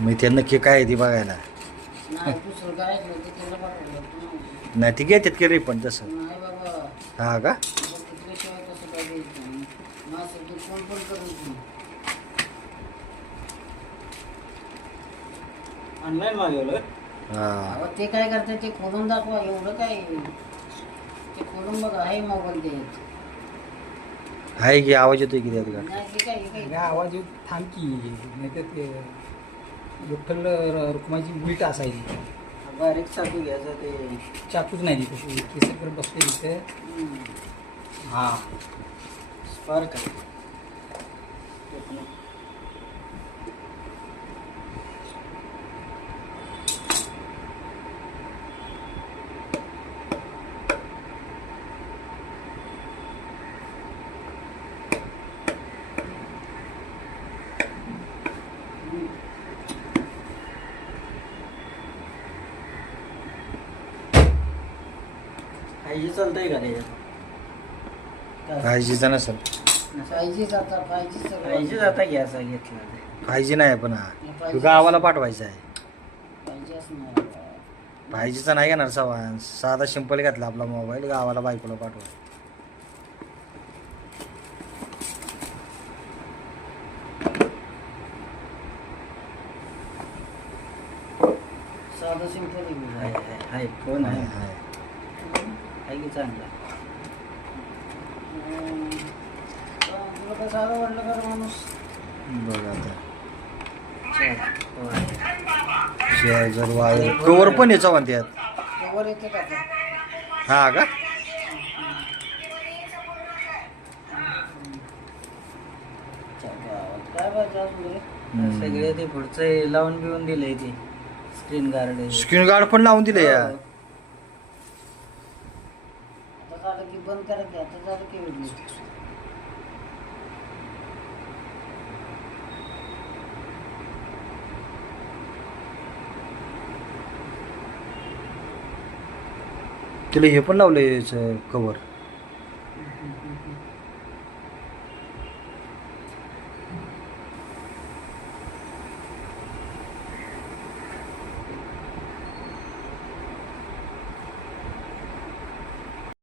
मग ते नक्की काय आहे ती बघायला. नाही ती घेतात की रे पण तसं. हा का. ऑनलाईन मागवलं. हा ते काय करतात ते खोलून दाखवा. एवढं काय ते खोलून बघा. आहे मोबाईल ते आहे की आवाज येतोय की त्यात का. नाही काय आवाज येऊ थांबकी नाही तर ते विठ्ठल रुक्माची बुलट असायची. बारीक चाकू घ्यायचं ते चाकूच नाही तिथे केसरकडे बसले तिथे. हा स्पार्क आहे. फायजी चालतंय का त्याच्यात? फायजीचा नसेल. फायजी जाता फायजी जाता घ्यायचा घेतला फायजी नाही पण हा तू गावाला पाठवायचा आहे. फायजी असणार. फायजीचा नाही घेणार सवा. साधा सिंपल घेतला आपला मोबाईल गावाला बायकोला पाठवा. साधा सिंपल आहे. फोन आहे की चांगला. तुला काय साधं वाटलं का माणूस. बघा आता चार्जर वायर कवर पण याचा म्हणते कवर येते का ते? हा का. काय पाहिजे अजून रे? सगळे ते पुढचं लावून बिवून दिलंय ते स्क्रीन गार्ड. स्क्रीन गार्ड पण लावून दिले या. आता झालं की बंद करा की. आता झालं की वेगळी. तिला हे पण लावलंय कवर.